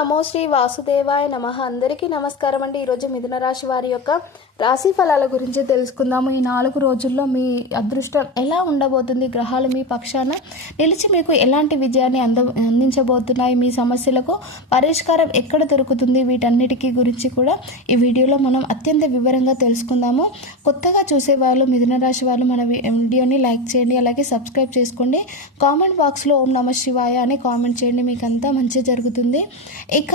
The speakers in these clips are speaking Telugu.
నమో శ్రీ వాసుదేవాయ నమః. అందరికీ నమస్కారం అండి. ఈరోజు మిథున రాశి వారి యొక్క రాశి ఫలాల గురించి తెలుసుకుందాము. ఈ 4 రోజుల్లో మీ అదృష్టం ఎలా ఉండబోతుంది, గ్రహాలు మీ పక్షాన నిలిచి మీకు ఎలాంటి విజయాన్ని అందించబోతున్నాయి, మీ సమస్యలకు పరిష్కారం ఎక్కడ దొరుకుతుంది, వీటన్నిటికీ గురించి కూడా ఈ వీడియోలో మనం అత్యంత వివరంగా తెలుసుకుందాము. కొత్తగా చూసే వాళ్ళు, మిథున రాశి వాళ్ళు మన వీడియోని లైక్ చేయండి, అలాగే సబ్స్క్రైబ్ చేసుకోండి. కామెంట్ బాక్స్లో ఓం నమ శివాయ అని కామెంట్ చేయండి, మీకు అంతా మంచి జరుగుతుంది. ఇక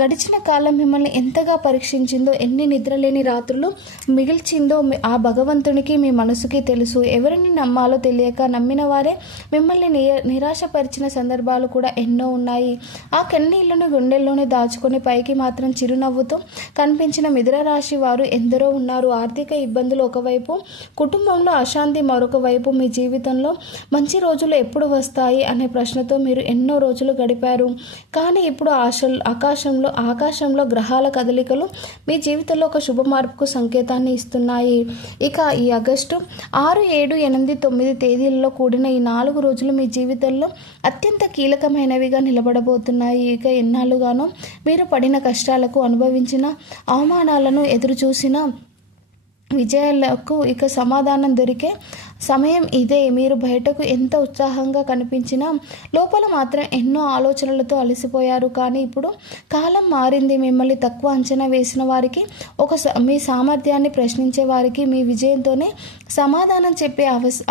గడిచిన కాలం మిమ్మల్ని ఎంతగా పరీక్షించిందో, ఎన్ని నిద్రలేని రాత్రులు మిగిల్చిందో ఆ భగవంతునికి, మీ మనసుకి తెలుసు. ఎవరిని నమ్మాలో తెలియక నమ్మిన వారే మిమ్మల్ని నిరాశపరిచిన సందర్భాలు కూడా ఎన్నో ఉన్నాయి. ఆ కన్నీళ్లను గుండెల్లోనే దాచుకొని పైకి మాత్రం చిరునవ్వుతో కనిపించిన మిథున రాశి వారు ఎందరో ఉన్నారు. ఆర్థిక ఇబ్బందులు ఒకవైపు, కుటుంబంలో అశాంతి మరొక వైపు. మీ జీవితంలో మంచి రోజులు ఎప్పుడు వస్తాయి అనే ప్రశ్నతో మీరు ఎన్నో రోజులు గడిపారు. కానీ ఇప్పుడు ఆకాశంలో గ్రహాల కదలికలు మీ జీవితంలో ఒక శుభ మార్పుకు సంకేతాన్ని ఇస్తున్నాయి. ఇక ఈ ఆగస్టు 6, 7, 8, 9 తేదీలలో కూడిన ఈ 4 రోజులు మీ జీవితంలో అత్యంత కీలకమైనవిగా నిలబడబోతున్నాయి. ఇక ఎన్నాళ్ళుగానో మీరు పడిన కష్టాలకు, అనుభవించిన అవమానాలను, ఎదురు చూసిన విజయాలకు ఇక సమాధానం దొరికే సమయం ఇదే. మీరు బయటకు ఎంత ఉత్సాహంగా కనిపించినా లోపల మాత్రం ఎన్నో ఆలోచనలతో అలసిపోయారు. కానీ ఇప్పుడు కాలం మారింది. మిమ్మల్ని తక్కువ అంచనా వేసిన వారికి, మీ సామర్థ్యాన్ని ప్రశ్నించే వారికి మీ విజయంతోనే సమాధానం చెప్పే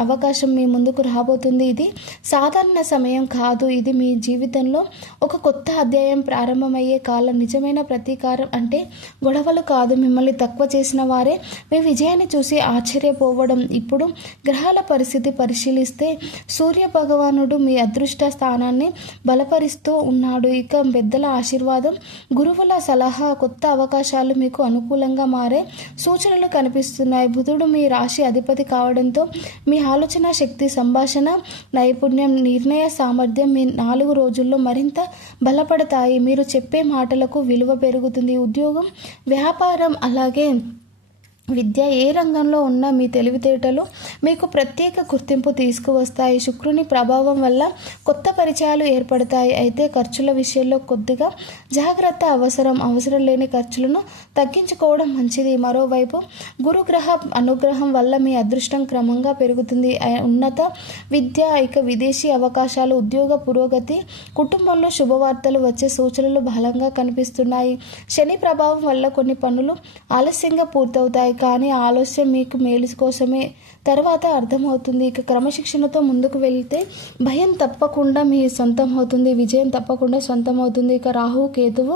అవకాశం మీ ముందుకు రాబోతుంది. ఇది సాధారణ సమయం కాదు, ఇది మీ జీవితంలో ఒక కొత్త అధ్యాయం ప్రారంభమయ్యే కాలం. నిజమైన ప్రతీకారం అంటే గొడవలు కాదు, మిమ్మల్ని తక్కువ చేసిన వారే మీ విజయాన్ని చూసి ఆశ్చర్యపోవడం. ఇప్పుడు గ్రహాల పరిస్థితి పరిశీలిస్తే సూర్య భగవానుడు మీ అదృష్ట స్థానాన్ని బలపరుస్తూ ఉన్నాడు. ఇక పెద్దల ఆశీర్వాదం, గురువుల సలహా, కొత్త అవకాశాలు మీకు అనుకూలంగా మారే సూచనలు కనిపిస్తున్నాయి. బుధుడు మీ రాశి అధిపతి కావడంతో మీ ఆలోచన శక్తి, సంభాషణ నైపుణ్యం, నిర్ణయ సామర్థ్యం మీ 4 రోజుల్లో మరింత బలపడతాయి. మీరు చెప్పే మాటలకు విలువ పెరుగుతుంది. ఉద్యోగం, వ్యాపారం, అలాగే విద్య, ఏ రంగంలో ఉన్న మీ తెలివితేటలు మీకు ప్రత్యేక గుర్తింపు తీసుకువస్తాయి. శుక్రుని ప్రభావం వల్ల కొత్త పరిచయాలు ఏర్పడతాయి. అయితే ఖర్చుల విషయంలో కొద్దిగా జాగ్రత్త అవసరం లేని ఖర్చులను తగ్గించుకోవడం మంచిది. మరోవైపు గురుగ్రహ అనుగ్రహం వల్ల మీ అదృష్టం క్రమంగా పెరుగుతుంది. ఉన్నత విద్య, ఇక విదేశీ అవకాశాలు, ఉద్యోగ పురోగతి, కుటుంబంలో శుభవార్తలు వచ్చే సూచనలు బలంగా కనిపిస్తున్నాయి. శని ప్రభావం వల్ల కొన్ని పనులు ఆలస్యంగా పూర్తవుతాయి, కానీ ఆలస్యం మీకు మేలు కోసమే తర్వాత అర్థమవుతుంది. ఇక క్రమశిక్షణతో ముందుకు వెళ్తే భయం తప్పకుండా మీ సొంతం అవుతుంది, విజయం తప్పకుండా సొంతం అవుతుంది. ఇక రాహు, కేతువు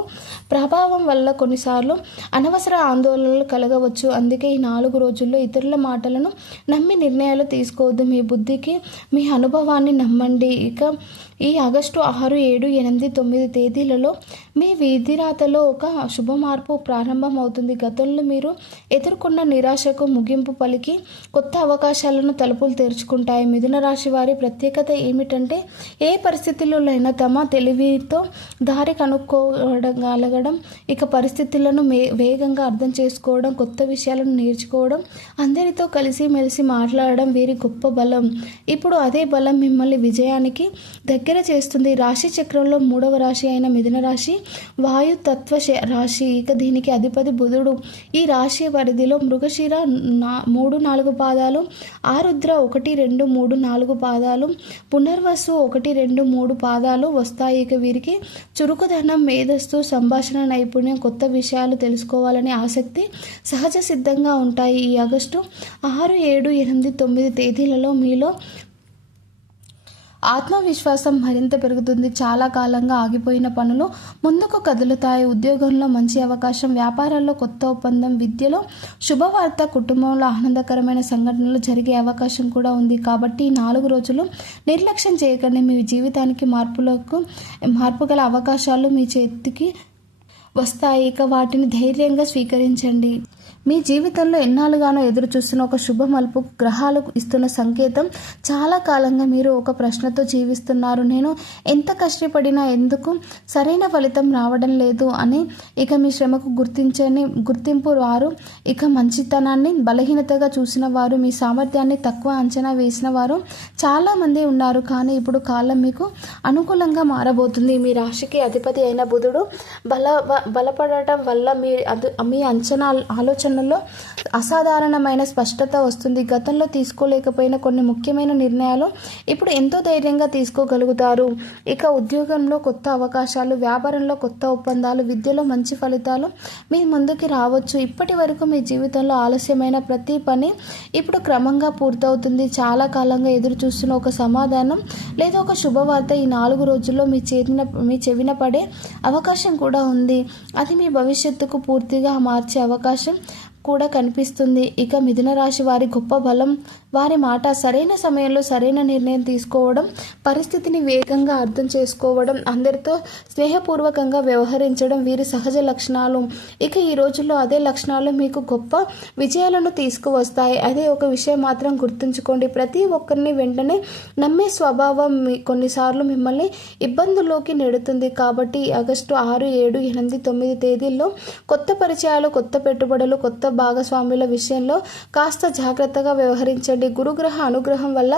ప్రభావం వల్ల కొన్నిసార్లు అనవసర ఆందోళనలు కలగవచ్చు. అందుకే ఈ 4 రోజుల్లో ఇతరుల మాటలను నమ్మి నిర్ణయాలు తీసుకోవద్దు. మీ బుద్ధికి, మీ అనుభవాన్ని నమ్మండి. ఇక ఈ ఆగస్టు 6, 7, 8, 9 తేదీలలో మీ విధిరాతలో ఒక శుభ మార్పు ప్రారంభం అవుతుంది. గతంలో మీరు ఎదుర్కొన్న నిరాశకు ముగింపు పలికి కొత్త అవకాశాలను తలుపులు తెరుచుకుంటాయి. మిథున రాశి వారి ప్రత్యేకత ఏమిటంటే ఏ పరిస్థితుల్లోనైనా తమ తెలివితో దారి కనుక్కోగలగడం, ఇక పరిస్థితులను వేగంగా అర్థం చేసుకోవడం, కొత్త విషయాలను నేర్చుకోవడం, అందరితో కలిసి మెలిసి మాట్లాడడం వీరి గొప్ప బలం. ఇప్పుడు అదే బలం మిమ్మల్ని విజయానికి దగ్గర చేస్తుంది. రాశి చక్రంలో 3వ రాశి అయిన మిథున రాశి వాయుతత్వ రాశి. ఇక దీనికి అధిపతి బుధుడు. ఈ రాశి పరిధిలో మృగశిర 3, 4 పాదాలు, ఆరుద్ర 1, 2, 3, 4 పాదాలు, పునర్వసు 1, 2, 3 పాదాలు వస్తాయి. ఇక వీరికి చురుకుదనం, మేధస్సు, సంభాషణ నైపుణ్యం, కొత్త విషయాలు తెలుసుకోవాలనే ఆసక్తి సహజ సిద్ధంగా ఉంటాయి. ఈ ఆగస్టు 6, 7, 8, 9 తేదీలలో మీలో ఆత్మవిశ్వాసం మరింత పెరుగుతుంది. చాలా కాలంగా ఆగిపోయిన పనులు ముందుకు కదులుతాయి. ఉద్యోగంలో మంచి అవకాశం, వ్యాపారాల్లో కొత్త ఒప్పందం, విద్యలో శుభవార్త, కుటుంబంలో ఆనందకరమైన సంఘటనలు జరిగే అవకాశం కూడా ఉంది. కాబట్టి ఈ 4 రోజులు నిర్లక్ష్యం చేయకండి. మీ జీవితానికి మార్పు గల అవకాశాలు మీ చేతికి వస్తాయి. ఇక వాటిని ధైర్యంగా స్వీకరించండి. మీ జీవితంలో ఎన్నాళ్ళుగానో ఎదురు చూస్తున్న ఒక శుభ మలుపు గ్రహాలు ఇస్తున్న సంకేతం. చాలా కాలంగా మీరు ఒక ప్రశ్నతో జీవిస్తున్నారు. నేను ఎంత కష్టపడినా ఎందుకు సరైన ఫలితం రావడం లేదు అని. ఇక మీ శ్రమకు గుర్తింపు వారు, ఇక మంచితనాన్ని బలహీనతగా చూసిన వారు, మీ సామర్థ్యాన్ని తక్కువ అంచనా వేసిన వారు చాలామంది ఉన్నారు. కానీ ఇప్పుడు కాలం మీకు అనుకూలంగా మారబోతుంది. మీ రాశికి అధిపతి అయిన బుధుడు బలపడటం వల్ల మీ అంచనా ఆలోచనలో అసాధారణమైన స్పష్టత వస్తుంది. గతంలో తీసుకోలేకపోయిన కొన్ని ముఖ్యమైన నిర్ణయాలు ఇప్పుడు ఎంతో ధైర్యంగా తీసుకోగలుగుతారు. ఇక ఉద్యోగంలో కొత్త అవకాశాలు, వ్యాపారంలో కొత్త ఒప్పందాలు, విద్యలో మంచి ఫలితాలు మీ ముందుకి రావచ్చు. ఇప్పటి వరకు మీ జీవితంలో ఆలస్యమైన ప్రతి పని ఇప్పుడు క్రమంగా పూర్తవుతుంది. చాలా కాలంగా ఎదురు చూస్తున్న ఒక సమాధానం లేదా ఒక శుభవార్త ఈ 4 రోజుల్లో మీ చెవిన పడే అవకాశం కూడా ఉంది. అది మీ భవిష్యత్తుకు పూర్తిగా మార్చే అవకాశం కూడా కనిపిస్తుంది. ఇక మిథున రాశి వారి గొప్ప బలం వారి మాట. సరైన సమయంలో సరైన నిర్ణయం తీసుకోవడం, పరిస్థితిని వేగంగా అర్థం చేసుకోవడం, అందరితో స్నేహపూర్వకంగా వ్యవహరించడం వీరి సహజ లక్షణాలు. ఇక ఈ రోజుల్లో అదే లక్షణాలు మీకు గొప్ప విజయాలను తీసుకువస్తాయి. అదే ఒక విషయం మాత్రం గుర్తుంచుకోండి, ప్రతి ఒక్కరిని వెంటనే నమ్మే స్వభావం కొన్నిసార్లు మిమ్మల్ని ఇబ్బందుల్లోకి నెడుతుంది. కాబట్టి ఆగస్టు 6, 7, 8, 9 తేదీల్లో కొత్త పరిచయాలు, కొత్త పెట్టుబడులు, కొత్త భాగస్వాముల విషయంలో కాస్త జాగ్రత్తగా వ్యవహరించండి. గురుగ్రహ అనుగ్రహం వల్ల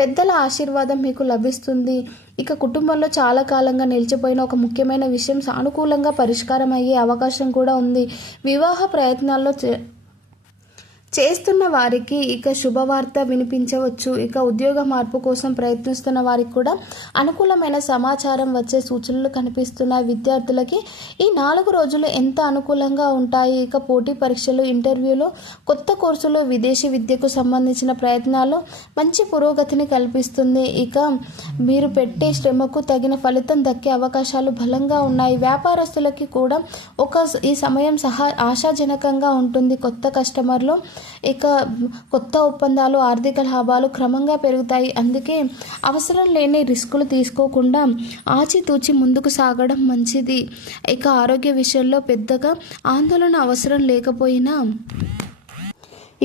పెద్దల ఆశీర్వాదం మీకు లభిస్తుంది. ఇక కుటుంబంలో చాలా కాలంగా నిలిచిపోయిన ఒక ముఖ్యమైన విషయం సానుకూలంగా పరిష్కారం అయ్యే అవకాశం కూడా ఉంది. వివాహ ప్రయత్నాల్లో చేస్తున్న వారికి ఇక శుభవార్త వినిపించవచ్చు. ఇక ఉద్యోగ మార్పు కోసం ప్రయత్నిస్తున్న వారికి కూడా అనుకూలమైన సమాచారం వచ్చే సూచనలు కనిపిస్తున్నాయి. విద్యార్థులకి ఈ 4 రోజులు ఎంత అనుకూలంగా ఉంటాయి. ఇక పోటీ పరీక్షలు, ఇంటర్వ్యూలు, కొత్త కోర్సులు, విదేశీ విద్యకు సంబంధించిన ప్రయత్నాలు మంచి పురోగతిని కల్పిస్తుంది. ఇక మీరు పెట్టే శ్రమకు తగిన ఫలితం దక్కే అవకాశాలు బలంగా ఉన్నాయి. వ్యాపారస్తులకి కూడా ఈ సమయం ఆశాజనకంగా ఉంటుంది. కొత్త కస్టమర్లు, ఇక కొత్త ఒప్పందాలు, ఆర్థిక లాభాలు క్రమంగా పెరుగుతాయి. అందుకే అవసరం లేని రిస్కులు తీసుకోకుండా ఆచితూచి ముందుకు సాగడం మంచిది. ఇక ఆరోగ్య విషయంలో పెద్దగా ఆందోళన అవసరం లేకపోయినా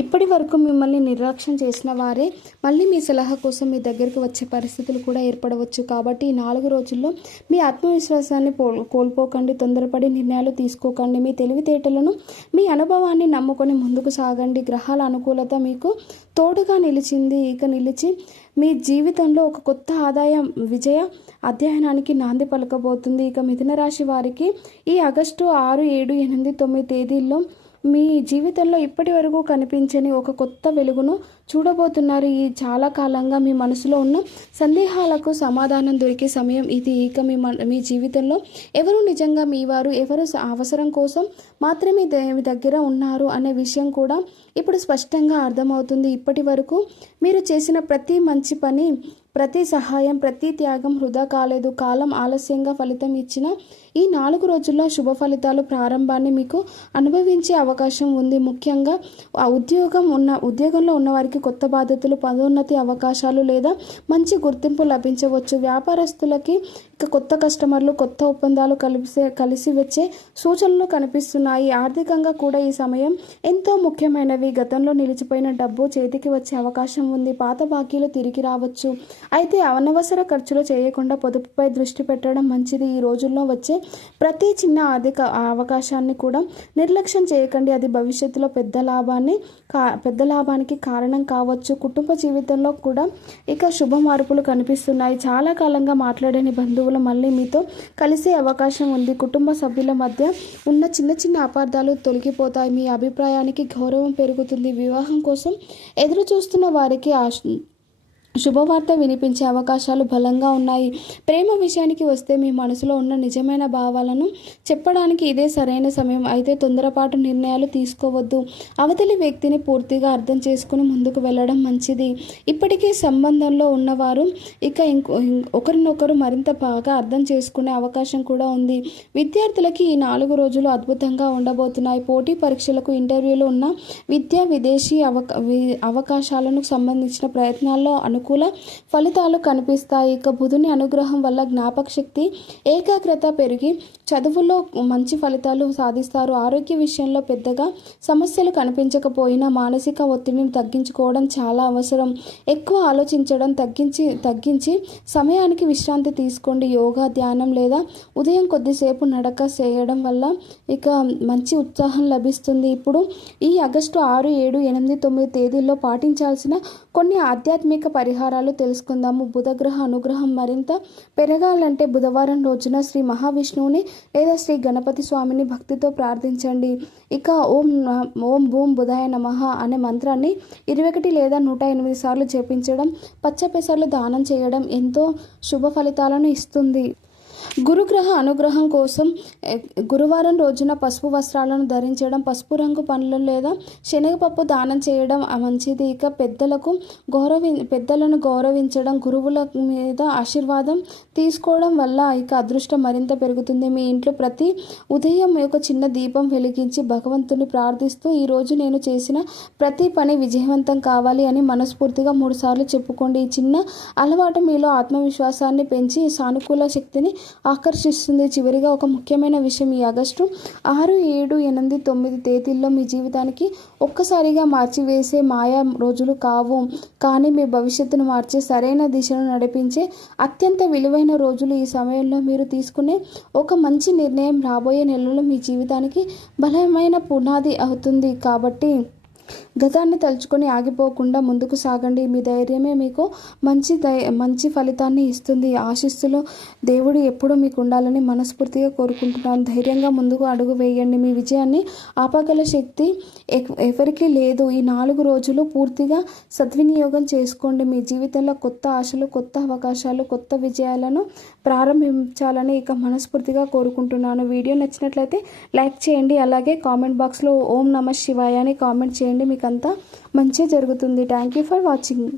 ఇప్పటి వరకు మిమ్మల్ని నిర్లక్ష్యం చేసిన వారే మళ్ళీ మీ సలహా కోసం మీ దగ్గరికి వచ్చే పరిస్థితులు కూడా ఏర్పడవచ్చు. కాబట్టి ఈ 4 రోజుల్లో మీ ఆత్మవిశ్వాసాన్ని కోల్పోకండి. తొందరపడి నిర్ణయాలు తీసుకోకండి. మీ తెలివితేటలను, మీ అనుభవాన్ని నమ్ముకొని ముందుకు సాగండి. గ్రహాల అనుకూలత మీకు తోడుగా నిలిచి మీ జీవితంలో ఒక కొత్త విజయ అధ్యయనానికి నాంది పలకబోతుంది. ఇక మిథున రాశి వారికి ఈ ఆగస్టు 6, 7, 8, 9 తేదీల్లో మీ జీవితంలో ఇప్పటి వరకు కనిపించని ఒక కొత్త వెలుగును చూడబోతున్నారు. ఈ చాలా కాలంగా మీ మనసులో ఉన్న సందేహాలకు సమాధానం దొరికే సమయం ఇది. ఇక మీ జీవితంలో ఎవరు నిజంగా మీ వారు, ఎవరు అవసరం కోసం మాత్రమే మీ దగ్గర ఉన్నారు అనే విషయం కూడా ఇప్పుడు స్పష్టంగా అర్థమవుతుంది. ఇప్పటి వరకు మీరు చేసిన ప్రతి మంచి పని, ప్రతి సహాయం, ప్రతి త్యాగం వృధా కాలేదు. కాలం ఆలస్యంగా ఫలితం ఇచ్చిన ఈ 4 రోజుల్లో శుభ ఫలితాలు ప్రారంభాన్ని మీకు అనుభవించే అవకాశం ఉంది. ముఖ్యంగా ఉద్యోగంలో ఉన్నవారికి కొత్త బాధ్యతలు, పదోన్నతి అవకాశాలు లేదా మంచి గుర్తింపు లభించవచ్చు. వ్యాపారస్తులకి ఇక కొత్త కస్టమర్లు, కొత్త ఒప్పందాలు కలిసి వచ్చే సూచనలు కనిపిస్తున్నాయి. ఆర్థికంగా కూడా ఈ సమయం ఎంతో ముఖ్యమైనవి. గతంలో నిలిచిపోయిన డబ్బు చేతికి వచ్చే అవకాశం ఉంది. పాత బాకీలు తిరిగి రావచ్చు. అయితే అనవసర ఖర్చులు చేయకుండా పొదుపుపై దృష్టి పెట్టడం మంచిది. ఈ రోజుల్లో వచ్చే ప్రతి చిన్న ఆర్థిక అవకాశాన్ని కూడా నిర్లక్ష్యం చేయకండి. అది భవిష్యత్తులో పెద్ద లాభానికి కారణం కావచ్చు. కుటుంబ జీవితంలో కూడా ఇక శుభ మార్పులు కనిపిస్తున్నాయి. చాలా కాలంగా మాట్లాడని బంధువులు మళ్ళీ మీతో కలిసే అవకాశం ఉంది. కుటుంబ సభ్యుల మధ్య ఉన్న చిన్న అపార్థాలు తొలగిపోతాయి. మీ అభిప్రాయానికి గౌరవం పెరుగుతుంది. వివాహం కోసం ఎదురు చూస్తున్న వారికి శుభవార్త వినిపించే అవకాశాలు బలంగా ఉన్నాయి. ప్రేమ విషయానికి వస్తే మీ మనసులో ఉన్న నిజమైన భావాలను చెప్పడానికి ఇదే సరైన సమయం. అయితే తొందరపాటు నిర్ణయాలు తీసుకోవద్దు. అవతలి వ్యక్తిని పూర్తిగా అర్థం చేసుకుని ముందుకు వెళ్ళడం మంచిది. ఇప్పటికే సంబంధంలో ఉన్నవారు ఇక ఒకరినొకరు మరింత బాగా అర్థం చేసుకునే అవకాశం కూడా ఉంది. విద్యార్థులకి ఈ 4 రోజులు అద్భుతంగా ఉండబోతున్నాయి. పోటీ పరీక్షలకు, ఇంటర్వ్యూలు ఉన్న విద్యా, విదేశీ అవకాశాలకు సంబంధించిన ప్రయత్నాల్లో అనుకూల ఫలితాలు కనిపిస్తాయి. ఇక బుధుని అనుగ్రహం వల్ల జ్ఞాపక శక్తి, ఏకాగ్రత పెరిగి చదువులో మంచి ఫలితాలు సాధిస్తారు. ఆరోగ్య విషయంలో పెద్దగా సమస్యలు కనిపించకపోయినా మానసిక ఒత్తిడిని తగ్గించుకోవడం చాలా అవసరం. ఎక్కువ ఆలోచించడం తగ్గించి సమయానికి విశ్రాంతి తీసుకోండి. యోగా, ధ్యానం లేదా ఉదయం కొద్దిసేపు నడక చేయడం వల్ల ఇక మంచి ఉత్సాహం లభిస్తుంది. ఇప్పుడు ఈ ఆగస్టు 6, 7, 8, 9 తేదీల్లో పాటించాల్సిన కొన్ని ఆధ్యాత్మిక పరిహారాలు తెలుసుకుందాము. బుధగ్రహ అనుగ్రహం మరింత పెరగాలంటే బుధవారం రోజున శ్రీ మహావిష్ణువుని లేదా శ్రీ గణపతి స్వామిని భక్తితో ప్రార్థించండి. ఇక ఓం భూం బుధాయ నమః అనే మంత్రాన్ని 21 లేదా 108 సార్లు జపించడం, పచ్చపెసర్లు దానం చేయడం ఎంతో శుభ ఫలితాలను ఇస్తుంది. గురుగ్రహ అనుగ్రహం కోసం గురువారం రోజున పసుపు వస్త్రాలను ధరించడం, పసుపు రంగు పండ్లు లేదా శనగపప్పు దానం చేయడం మంచిది. ఇక పెద్దలను గౌరవించడం, గురువుల మీద ఆశీర్వాదం తీసుకోవడం వల్ల ఇక అదృష్టం మరింత పెరుగుతుంది. మీ ఇంట్లో ప్రతి ఉదయం ఒక చిన్న దీపం వెలిగించి భగవంతుని ప్రార్థిస్తూ ఈరోజు నేను చేసిన ప్రతి పని విజయవంతం కావాలి అని మనస్ఫూర్తిగా 3 సార్లు చెప్పుకోండి. ఈ చిన్న అలవాటు మీలో ఆత్మవిశ్వాసాన్ని పెంచి సానుకూల శక్తిని ఆకర్షిస్తుంది. చివరిగా ఒక ముఖ్యమైన విషయం, ఈ ఆగస్టు 6, 7, 8, 9 తేదీల్లో మీ జీవితానికి ఒక్కసారిగా మార్చివేసే మాయా రోజులు కావు, కానీ మీ భవిష్యత్తును మార్చే సరైన దిశను నడిపించే అత్యంత విలువైన రోజులు. ఈ సమయంలో మీరు తీసుకునే ఒక మంచి నిర్ణయం రాబోయే నెలలో మీ జీవితానికి బలమైన పునాది అవుతుంది. కాబట్టి గతాన్ని తలుచుకొని ఆగిపోకుండా ముందుకు సాగండి. మీ ధైర్యమే మీకు మంచి ఫలితాన్ని ఇస్తుంది. ఆశీస్సులు దేవుడు ఎప్పుడూ మీకు ఉండాలని మనస్ఫూర్తిగా కోరుకుంటున్నాను. ధైర్యంగా ముందుకు అడుగు వేయండి. మీ విజయాన్ని ఆపగల శక్తి ఎవరికీ లేదు. ఈ 4 రోజులు పూర్తిగా సద్వినియోగం చేసుకోండి. మీ జీవితంలో కొత్త ఆశలు, కొత్త అవకాశాలు, కొత్త విజయాలను ప్రారంభించాలని ఇక మనస్ఫూర్తిగా కోరుకుంటున్నాను. వీడియో నచ్చినట్లయితే లైక్ చేయండి. అలాగే కామెంట్ బాక్స్లో ఓం నమః శివాయ అని కామెంట్ చేయండి. మీకంతా మంచి జరుగుతుంది. Thank you for watching.